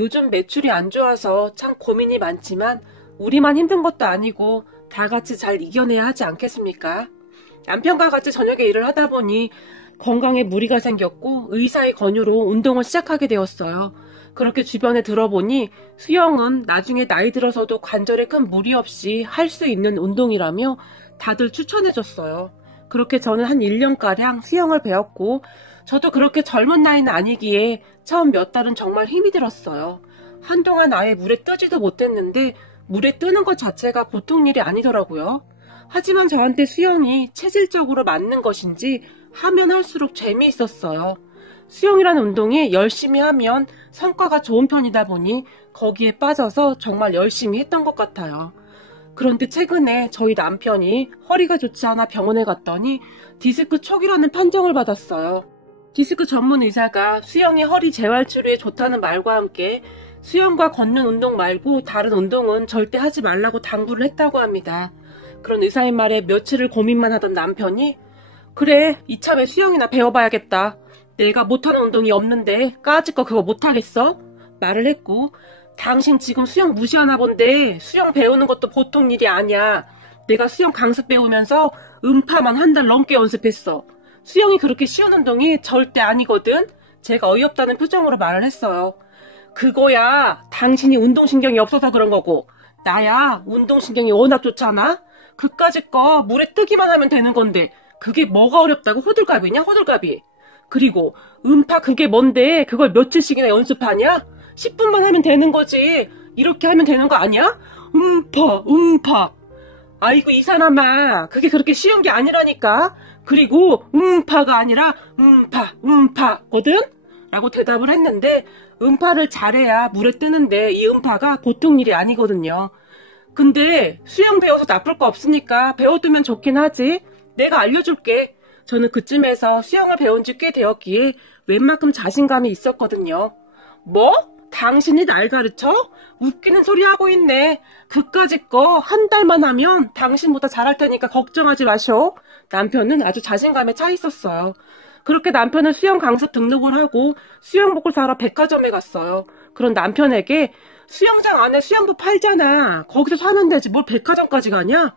요즘 매출이 안 좋아서 참 고민이 많지만 우리만 힘든 것도 아니고 다 같이 잘 이겨내야 하지 않겠습니까? 남편과 같이 저녁에 일을 하다 보니 건강에 무리가 생겼고 의사의 권유로 운동을 시작하게 되었어요. 그렇게 주변에 들어보니 수영은 나중에 나이 들어서도 관절에 큰 무리 없이 할 수 있는 운동이라며 다들 추천해줬어요. 그렇게 저는 한 1년가량 수영을 배웠고 저도 그렇게 젊은 나이는 아니기에 처음 몇 달은 정말 힘이 들었어요. 한동안 아예 물에 뜨지도 못했는데 물에 뜨는 것 자체가 보통 일이 아니더라고요. 하지만 저한테 수영이 체질적으로 맞는 것인지 하면 할수록 재미있었어요. 수영이라는 운동이 열심히 하면 성과가 좋은 편이다 보니 거기에 빠져서 정말 열심히 했던 것 같아요. 그런데 최근에 저희 남편이 허리가 좋지 않아 병원에 갔더니 디스크 초기라는 판정을 받았어요. 디스크 전문 의사가 수영이 허리 재활 치료에 좋다는 말과 함께 수영과 걷는 운동 말고 다른 운동은 절대 하지 말라고 당부를 했다고 합니다. 그런 의사의 말에 며칠을 고민만 하던 남편이 그래, 이참에 수영이나 배워봐야겠다. 내가 못하는 운동이 없는데 까짓 거 그거 못하겠어? 말을 했고 당신 지금 수영 무시하나 본데 수영 배우는 것도 보통 일이 아니야. 내가 수영 강습 배우면서 음파만 한 달 넘게 연습했어. 수영이 그렇게 쉬운 운동이 절대 아니거든. 제가 어이없다는 표정으로 말을 했어요. 그거야 당신이 운동신경이 없어서 그런 거고 나야 운동신경이 워낙 좋잖아. 그까짓 거 물에 뜨기만 하면 되는 건데 그게 뭐가 어렵다고 호들갑이냐 호들갑이. 그리고 음파 그게 뭔데 그걸 며칠씩이나 연습하냐? 10분만 하면 되는 거지. 이렇게 하면 되는 거 아니야? 음파. 아이고 이 사람아 그게 그렇게 쉬운 게 아니라니까. 그리고 음파가 아니라 음파거든? 라고 대답을 했는데 음파를 잘해야 물에 뜨는데 이 음파가 보통 일이 아니거든요. 근데 수영 배워서 나쁠 거 없으니까 배워두면 좋긴 하지. 내가 알려줄게. 저는 그쯤에서 수영을 배운 지 꽤 되었기에 웬만큼 자신감이 있었거든요. 뭐? 당신이 날 가르쳐? 웃기는 소리 하고 있네. 그까짓 거 한 달만 하면 당신보다 잘할 테니까 걱정하지 마셔. 남편은 아주 자신감에 차 있었어요. 그렇게 남편은 수영 강습 등록을 하고 수영복을 사러 백화점에 갔어요. 그런 남편에게 수영장 안에 수영복 팔잖아. 거기서 사면 되지 뭘 백화점까지 가냐?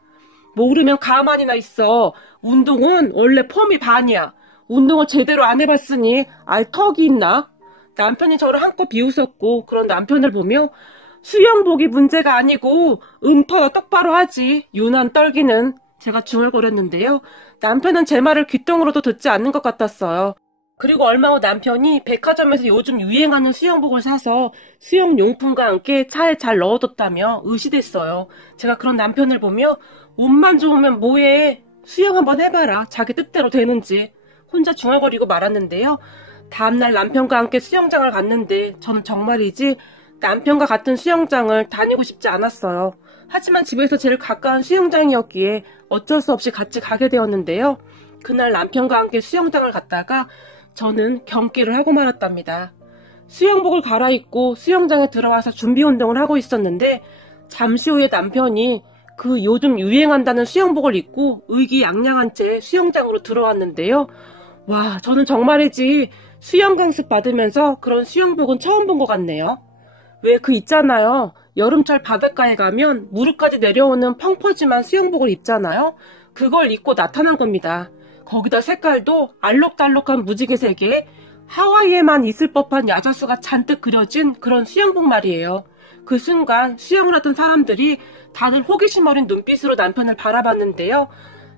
모르면 가만히나 있어. 운동은 원래 폼이 반이야. 운동을 제대로 안 해봤으니 알 턱이 있나? 남편이 저를 한껏 비웃었고 그런 남편을 보며 수영복이 문제가 아니고 음파가 똑바로 하지. 유난 떨기는. 제가 중얼거렸는데요. 남편은 제 말을 귓등으로도 듣지 않는 것 같았어요. 그리고 얼마 후 남편이 백화점에서 요즘 유행하는 수영복을 사서 수영용품과 함께 차에 잘 넣어뒀다며 의시됐어요. 제가 그런 남편을 보며 옷만 좋으면 뭐해. 수영 한번 해봐라. 자기 뜻대로 되는지. 혼자 중얼거리고 말았는데요. 다음날 남편과 함께 수영장을 갔는데 저는 정말이지 남편과 같은 수영장을 다니고 싶지 않았어요. 하지만 집에서 제일 가까운 수영장이었기에 어쩔 수 없이 같이 가게 되었는데요. 그날 남편과 함께 수영장을 갔다가 저는 경기를 하고 말았답니다. 수영복을 갈아입고 수영장에 들어와서 준비 운동을 하고 있었는데 잠시 후에 남편이 그 요즘 유행한다는 수영복을 입고 의기양양한 채 수영장으로 들어왔는데요. 와, 저는 정말이지 수영 강습 받으면서 그런 수영복은 처음 본 것 같네요. 왜 그 있잖아요. 여름철 바닷가에 가면 무릎까지 내려오는 펑퍼짐한 수영복을 입잖아요. 그걸 입고 나타난 겁니다. 거기다 색깔도 알록달록한 무지개색에 하와이에만 있을 법한 야자수가 잔뜩 그려진 그런 수영복 말이에요. 그 순간 수영을 하던 사람들이 다들 호기심 어린 눈빛으로 남편을 바라봤는데요.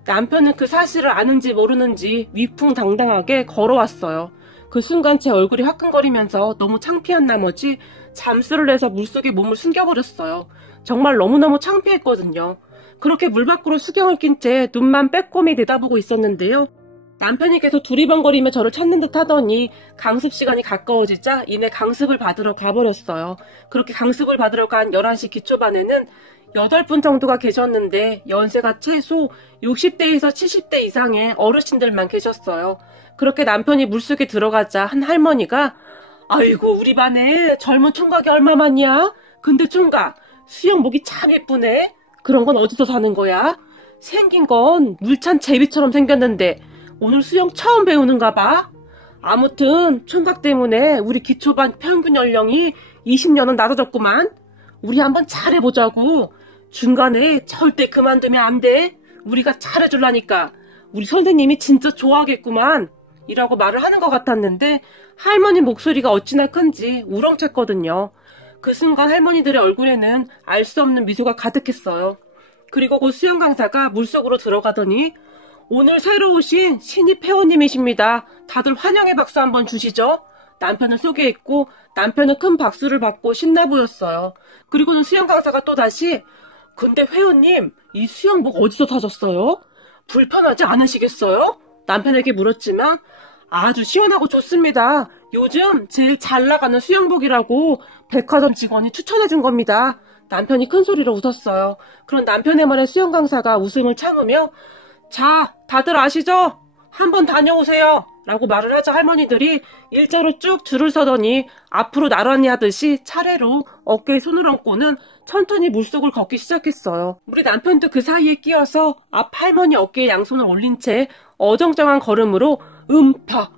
남편은 그 사실을 아는지 모르는지 위풍당당하게 걸어왔어요. 그 순간 제 얼굴이 화끈거리면서 너무 창피한 나머지 잠수를 해서 물속에 몸을 숨겨버렸어요. 정말 너무너무 창피했거든요. 그렇게 물 밖으로 수경을 낀 채 눈만 빼꼼히 내다보고 있었는데요. 남편이 계속 두리번거리며 저를 찾는 듯 하더니 강습 시간이 가까워지자 이내 강습을 받으러 가버렸어요. 그렇게 강습을 받으러 간 11시 기초반에는 8분 정도가 계셨는데 연세가 최소 60대에서 70대 이상의 어르신들만 계셨어요. 그렇게 남편이 물속에 들어가자 한 할머니가 아이고 우리 반에 젊은 총각이 얼마만이야? 근데 총각 수영복이 참 예쁘네. 그런 건 어디서 사는 거야? 생긴 건 물찬 제비처럼 생겼는데 오늘 수영 처음 배우는가 봐. 아무튼 총각 때문에 우리 기초반 평균 연령이 20년은 낮아졌구만. 우리 한번 잘해보자고. 중간에 절대 그만두면 안 돼. 우리가 잘해줄라니까. 우리 선생님이 진짜 좋아하겠구만. 이라고 말을 하는 것 같았는데 할머니 목소리가 어찌나 큰지 우렁찼거든요. 그 순간 할머니들의 얼굴에는 알 수 없는 미소가 가득했어요. 그리고 곧 수영 강사가 물속으로 들어가더니 오늘 새로 오신 신입 회원님이십니다. 다들 환영의 박수 한번 주시죠. 남편을 소개했고 남편은 큰 박수를 받고 신나 보였어요. 그리고는 수영 강사가 또다시 근데 회원님 이 수영복 어디서 사셨어요? 불편하지 않으시겠어요? 남편에게 물었지만 아주 시원하고 좋습니다. 요즘 제일 잘 나가는 수영복이라고 백화점 직원이 추천해준 겁니다. 남편이 큰 소리로 웃었어요. 그런 남편의 말에 수영 강사가 웃음을 참으며 자, 다들 아시죠? 한번 다녀오세요. 라고 말을 하자 할머니들이 일자로 쭉 줄을 서더니 앞으로 나란히 하듯이 차례로 어깨에 손을 얹고는 천천히 물속을 걷기 시작했어요. 우리 남편도 그 사이에 끼어서 앞 할머니 어깨에 양손을 올린 채 어정쩡한 걸음으로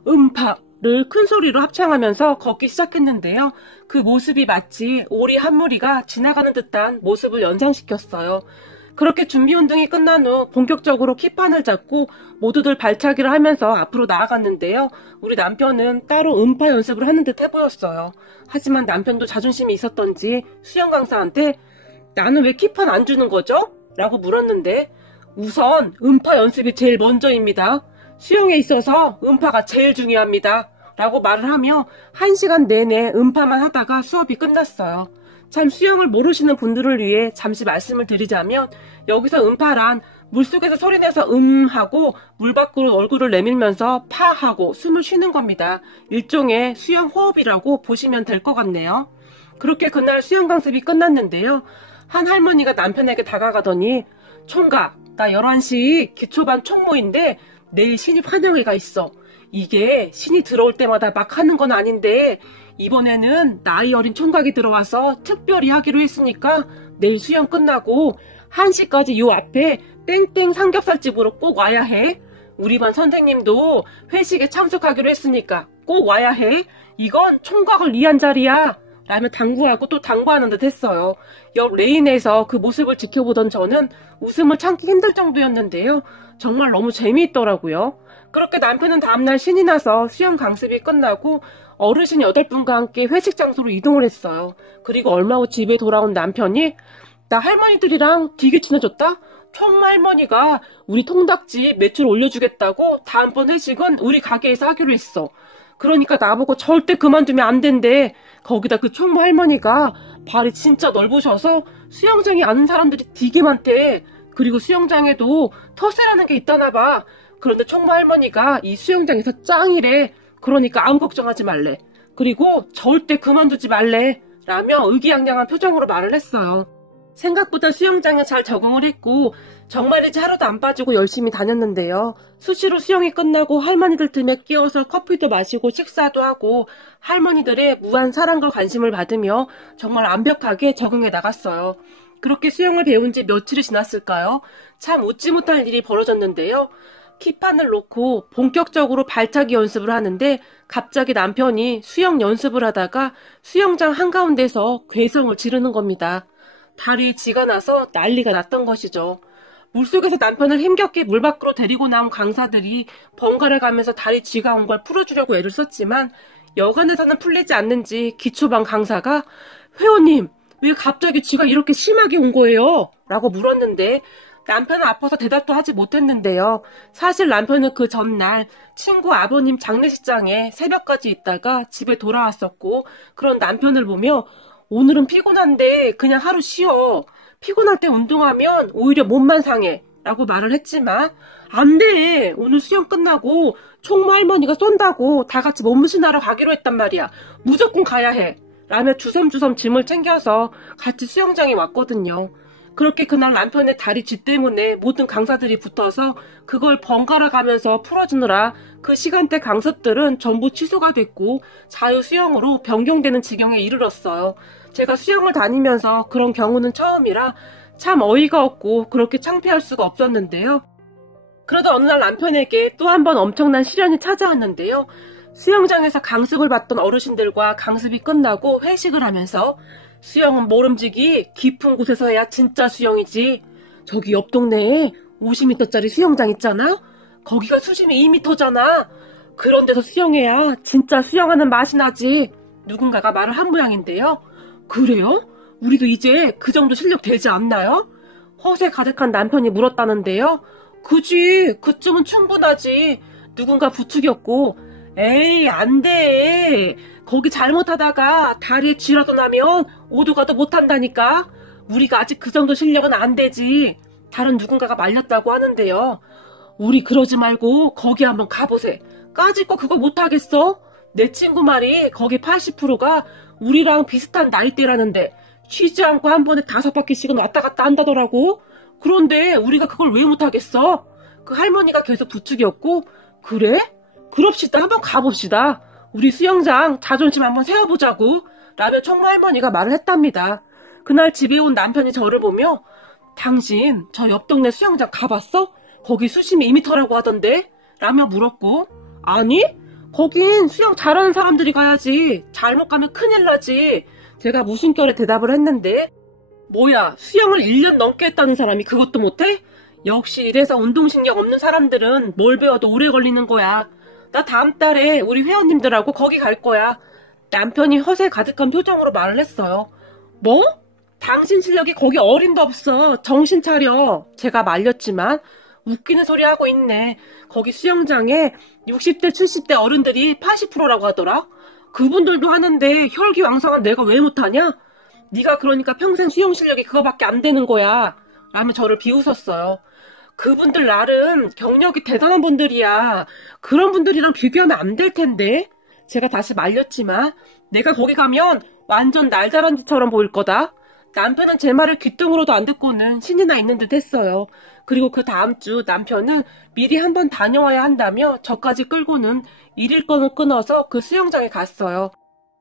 음파를 큰 소리로 합창하면서 걷기 시작했는데요. 그 모습이 마치 오리 한 무리가 지나가는 듯한 모습을 연상시켰어요. 그렇게 준비 운동이 끝난 후 본격적으로 키판을 잡고 모두들 발차기를 하면서 앞으로 나아갔는데요. 우리 남편은 따로 음파 연습을 하는 듯 해보였어요. 하지만 남편도 자존심이 있었던지 수영 강사한테 나는 왜 키판 안 주는 거죠? 라고 물었는데 우선 음파 연습이 제일 먼저입니다. 수영에 있어서 음파가 제일 중요합니다. 라고 말을 하며 1시간 내내 음파만 하다가 수업이 끝났어요. 참 수영을 모르시는 분들을 위해 잠시 말씀을 드리자면 여기서 음파란 물속에서 소리내서 하고 물 밖으로 얼굴을 내밀면서 파하고 숨을 쉬는 겁니다. 일종의 수영 호흡이라고 보시면 될 것 같네요. 그렇게 그날 수영 강습이 끝났는데요. 한 할머니가 남편에게 다가가더니 총각 나 11시 기초반 총모인데 내일 신입 환영회가 있어. 이게 신이 들어올 때마다 막 하는 건 아닌데 이번에는 나이 어린 총각이 들어와서 특별히 하기로 했으니까 내일 수영 끝나고 1시까지 요 앞에 땡땡 삼겹살집으로 꼭 와야 해. 우리 반 선생님도 회식에 참석하기로 했으니까 꼭 와야 해. 이건 총각을 위한 자리야. 라며 당부하고 또 당부하는 듯 했어요. 옆 레인에서 그 모습을 지켜보던 저는 웃음을 참기 힘들 정도였는데요. 정말 너무 재미있더라고요. 그렇게 남편은 다음날 신이 나서 수영 강습이 끝나고 어르신 8분과 함께 회식 장소로 이동을 했어요. 그리고 얼마 후 집에 돌아온 남편이 나 할머니들이랑 되게 친해졌다? 총할머니가 우리 통닭집 매출 올려주겠다고 다음번 회식은 우리 가게에서 하기로 했어. 그러니까 나보고 절대 그만두면 안 된대. 거기다 그 총무 할머니가 발이 진짜 넓으셔서 수영장에 아는 사람들이 되게 많대. 그리고 수영장에도 터세라는 게 있다나 봐. 그런데 총무 할머니가 이 수영장에서 짱이래. 그러니까 아무 걱정하지 말래. 그리고 절대 그만두지 말래. 라며 의기양양한 표정으로 말을 했어요. 생각보다 수영장에 잘 적응을 했고 정말이지 하루도 안 빠지고 열심히 다녔는데요. 수시로 수영이 끝나고 할머니들 틈에 끼어서 커피도 마시고 식사도 하고 할머니들의 무한 사랑과 관심을 받으며 정말 완벽하게 적응해 나갔어요. 그렇게 수영을 배운 지 며칠이 지났을까요? 참 웃지 못할 일이 벌어졌는데요. 키판을 놓고 본격적으로 발차기 연습을 하는데 갑자기 남편이 수영 연습을 하다가 수영장 한가운데서 괴성을 지르는 겁니다. 다리에 쥐가 나서 난리가 났던 것이죠. 물속에서 남편을 힘겹게 물 밖으로 데리고 나온 강사들이 번갈아 가면서 다리 쥐가 온 걸 풀어주려고 애를 썼지만 여간에서는 풀리지 않는지 기초반 강사가 회원님 왜 갑자기 쥐가 이렇게 심하게 온 거예요? 라고 물었는데 남편은 아파서 대답도 하지 못했는데요. 사실 남편은 그 전날 친구 아버님 장례식장에 새벽까지 있다가 집에 돌아왔었고 그런 남편을 보며 오늘은 피곤한데 그냥 하루 쉬어. 피곤할 때 운동하면 오히려 몸만 상해. 라고 말을 했지만 안 돼. 오늘 수영 끝나고 총무 할머니가 쏜다고 다 같이 몸무신하러 가기로 했단 말이야. 무조건 가야 해. 라며 주섬주섬 짐을 챙겨서 같이 수영장에 왔거든요. 그렇게 그날 남편의 다리 쥐 때문에 모든 강사들이 붙어서 그걸 번갈아 가면서 풀어주느라 그 시간대 강습들은 전부 취소가 됐고 자유수영으로 변경되는 지경에 이르렀어요. 제가 수영을 다니면서 그런 경우는 처음이라 참 어이가 없고 그렇게 창피할 수가 없었는데요. 그러다 어느 날 남편에게 또 한 번 엄청난 시련이 찾아왔는데요. 수영장에서 강습을 받던 어르신들과 강습이 끝나고 회식을 하면서 수영은 모름지기 깊은 곳에서 해야 진짜 수영이지. 저기 옆 동네에 50m짜리 수영장 있잖아? 거기가 수심이 2m잖아. 그런 데서 수영해야 진짜 수영하는 맛이 나지. 누군가가 말을 한 모양인데요. 그래요? 우리도 이제 그 정도 실력 되지 않나요? 허세 가득한 남편이 물었다는데요. 그지, 그쯤은 충분하지. 누군가 부추겼고, 에이, 안 돼. 거기 잘못하다가 다리에 쥐라도 나면 오도가도 못한다니까. 우리가 아직 그 정도 실력은 안 되지. 다른 누군가가 말렸다고 하는데요. 우리 그러지 말고 거기 한번 가보세. 까짓 거 그거 못하겠어? 내 친구 말이 거기 80%가 우리랑 비슷한 나이대라는데 쉬지 않고 한 번에 5바퀴씩은 왔다 갔다 한다더라고. 그런데 우리가 그걸 왜 못하겠어? 그 할머니가 계속 부추겼고, 그래? 그럽시다. 한번 가봅시다. 우리 수영장 자존심 한번 세워보자고 라며 총무할머니가 말을 했답니다. 그날 집에 온 남편이 저를 보며 당신 저 옆 동네 수영장 가봤어? 거기 수심이 2m라고 하던데? 라며 물었고, 아니? 거긴 수영 잘하는 사람들이 가야지. 잘못 가면 큰일 나지. 제가 무심결에 대답을 했는데, 뭐야, 수영을 1년 넘게 했다는 사람이 그것도 못해? 역시 이래서 운동신경 없는 사람들은 뭘 배워도 오래 걸리는 거야. 나 다음 달에 우리 회원님들하고 거기 갈 거야. 남편이 허세 가득한 표정으로 말을 했어요. 뭐? 당신 실력이 거기 어림도 없어. 정신 차려. 제가 말렸지만 웃기는 소리 하고 있네. 거기 수영장에 60대 70대 어른들이 80%라고 하더라. 그분들도 하는데 혈기왕성한 내가 왜 못하냐? 네가 그러니까 평생 수영 실력이 그거밖에 안 되는 거야. 라며 저를 비웃었어요. 그분들 나름 경력이 대단한 분들이야. 그런 분들이랑 비교하면 안 될 텐데. 제가 다시 말렸지만 내가 거기 가면 완전 날다람쥐처럼 보일 거다. 남편은 제 말을 귓등으로도 안 듣고는 신이 나 있는 듯 했어요. 그리고 그 다음 주 남편은 미리 한번 다녀와야 한다며 저까지 끌고는 일일권을 끊어서 그 수영장에 갔어요.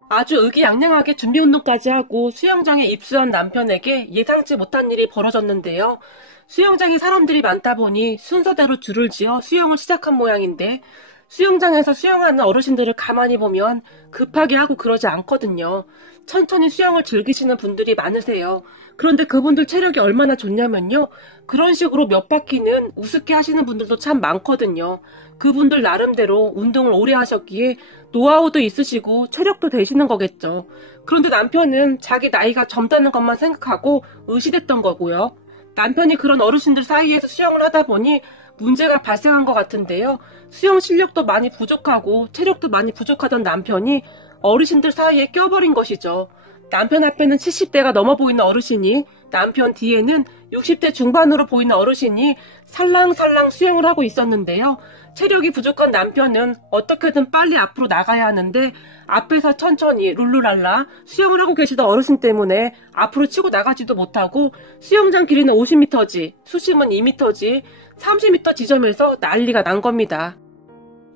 아주 의기양양하게 준비운동까지 하고 수영장에 입수한 남편에게 예상치 못한 일이 벌어졌는데요. 수영장에 사람들이 많다 보니 순서대로 줄을 지어 수영을 시작한 모양인데 수영장에서 수영하는 어르신들을 가만히 보면 급하게 하고 그러지 않거든요. 천천히 수영을 즐기시는 분들이 많으세요. 그런데 그분들 체력이 얼마나 좋냐면요. 그런 식으로 몇 바퀴는 우습게 하시는 분들도 참 많거든요. 그분들 나름대로 운동을 오래 하셨기에 노하우도 있으시고 체력도 되시는 거겠죠. 그런데 남편은 자기 나이가 젊다는 것만 생각하고 의시됐던 거고요. 남편이 그런 어르신들 사이에서 수영을 하다 보니 문제가 발생한 것 같은데요. 수영 실력도 많이 부족하고 체력도 많이 부족하던 남편이 어르신들 사이에 껴버린 것이죠. 남편 앞에는 70대가 넘어 보이는 어르신이, 남편 뒤에는 60대 중반으로 보이는 어르신이 살랑살랑 수영을 하고 있었는데요. 체력이 부족한 남편은 어떻게든 빨리 앞으로 나가야 하는데 앞에서 천천히 룰루랄라 수영을 하고 계시던 어르신 때문에 앞으로 치고 나가지도 못하고 수영장 길이는 50m지 수심은 2m지 30m 지점에서 난리가 난 겁니다.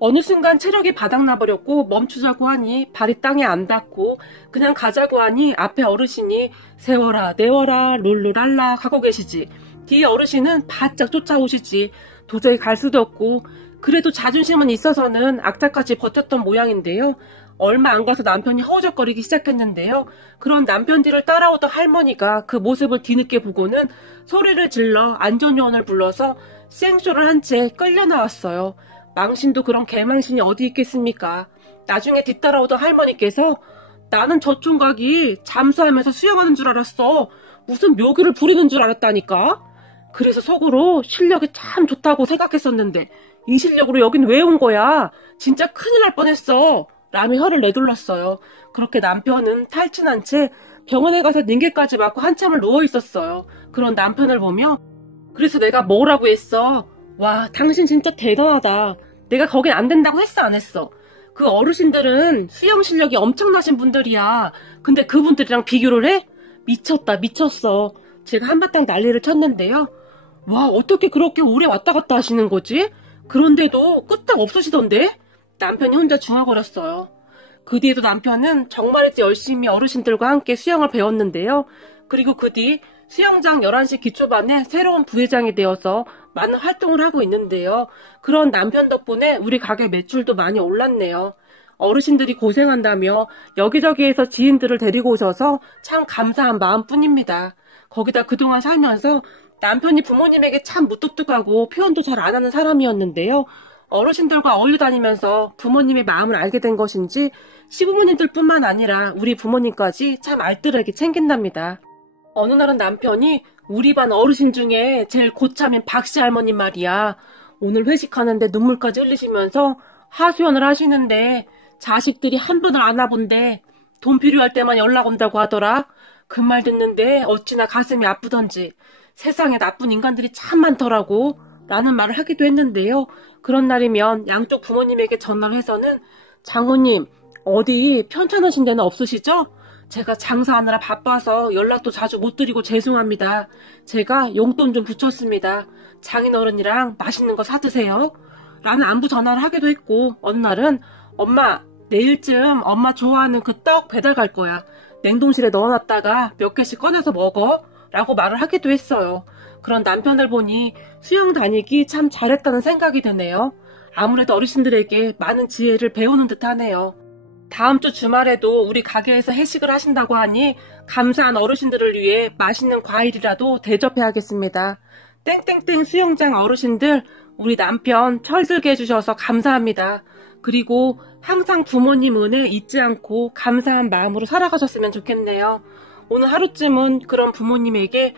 어느 순간 체력이 바닥나버렸고 멈추자고 하니 발이 땅에 안 닿고 그냥 가자고 하니 앞에 어르신이 세워라 내워라 룰루랄라 하고 계시지. 뒤에 어르신은 바짝 쫓아오시지. 도저히 갈 수도 없고 그래도 자존심은 있어서는 악착같이 버텼던 모양인데요. 얼마 안 가서 남편이 허우적거리기 시작했는데요. 그런 남편 뒤를 따라오던 할머니가 그 모습을 뒤늦게 보고는 소리를 질러 안전요원을 불러서 시행쇼를 한 채 끌려 나왔어요. 망신도 그런 개망신이 어디 있겠습니까? 나중에 뒤따라오던 할머니께서 나는 저 총각이 잠수하면서 수영하는 줄 알았어. 무슨 묘기를 부리는 줄 알았다니까. 그래서 속으로 실력이 참 좋다고 생각했었는데 이 실력으로 여긴 왜 온 거야? 진짜 큰일 날 뻔했어. 라며 혀를 내둘렀어요. 그렇게 남편은 탈진한 채 병원에 가서 닝게까지 맞고 한참을 누워있었어요. 그런 남편을 보며 그래서 내가 뭐라고 했어? 와, 당신 진짜 대단하다. 내가 거긴 안 된다고 했어, 안 했어? 그 어르신들은 수영 실력이 엄청나신 분들이야. 근데 그분들이랑 비교를 해? 미쳤다, 미쳤어. 제가 한바탕 난리를 쳤는데요. 와, 어떻게 그렇게 오래 왔다 갔다 하시는 거지? 그런데도 끄떡 없으시던데? 남편이 혼자 중얼거렸어요. 그 뒤에도 남편은 정말이지 열심히 어르신들과 함께 수영을 배웠는데요. 그리고 그 뒤 수영장 11시 기초반에 새로운 부회장이 되어서 많은 활동을 하고 있는데요. 그런 남편 덕분에 우리 가게 매출도 많이 올랐네요. 어르신들이 고생한다며 여기저기에서 지인들을 데리고 오셔서 참 감사한 마음뿐입니다. 거기다 그동안 살면서 남편이 부모님에게 참 무뚝뚝하고 표현도 잘 안 하는 사람이었는데요. 어르신들과 어울려 다니면서 부모님의 마음을 알게 된 것인지 시부모님들 뿐만 아니라 우리 부모님까지 참 알뜰하게 챙긴답니다. 어느 날은 남편이 우리 반 어르신 중에 제일 고참인 박씨 할머님 말이야. 오늘 회식하는데 눈물까지 흘리시면서 하소연을 하시는데 자식들이 한 번을 안 와본대. 돈 필요할 때만 연락 온다고 하더라. 그 말 듣는데 어찌나 가슴이 아프던지 세상에 나쁜 인간들이 참 많더라고 라는 말을 하기도 했는데요. 그런 날이면 양쪽 부모님에게 전화를 해서는 장모님 어디 편찮으신 데는 없으시죠? 제가 장사하느라 바빠서 연락도 자주 못 드리고 죄송합니다. 제가 용돈 좀 붙였습니다. 장인어른이랑 맛있는 거 사드세요. 라는 안부 전화를 하기도 했고 어느 날은 엄마 내일쯤 엄마 좋아하는 그 떡 배달 갈 거야. 냉동실에 넣어놨다가 몇 개씩 꺼내서 먹어. 라고 말을 하기도 했어요. 그런 남편을 보니 수영 다니기 참 잘했다는 생각이 드네요. 아무래도 어르신들에게 많은 지혜를 배우는 듯 하네요. 다음 주 주말에도 우리 가게에서 회식을 하신다고 하니 감사한 어르신들을 위해 맛있는 과일이라도 대접해야겠습니다. 땡땡땡 수영장 어르신들 우리 남편 철들게 해주셔서 감사합니다. 그리고 항상 부모님 은혜 잊지 않고 감사한 마음으로 살아가셨으면 좋겠네요. 오늘 하루쯤은 그런 부모님에게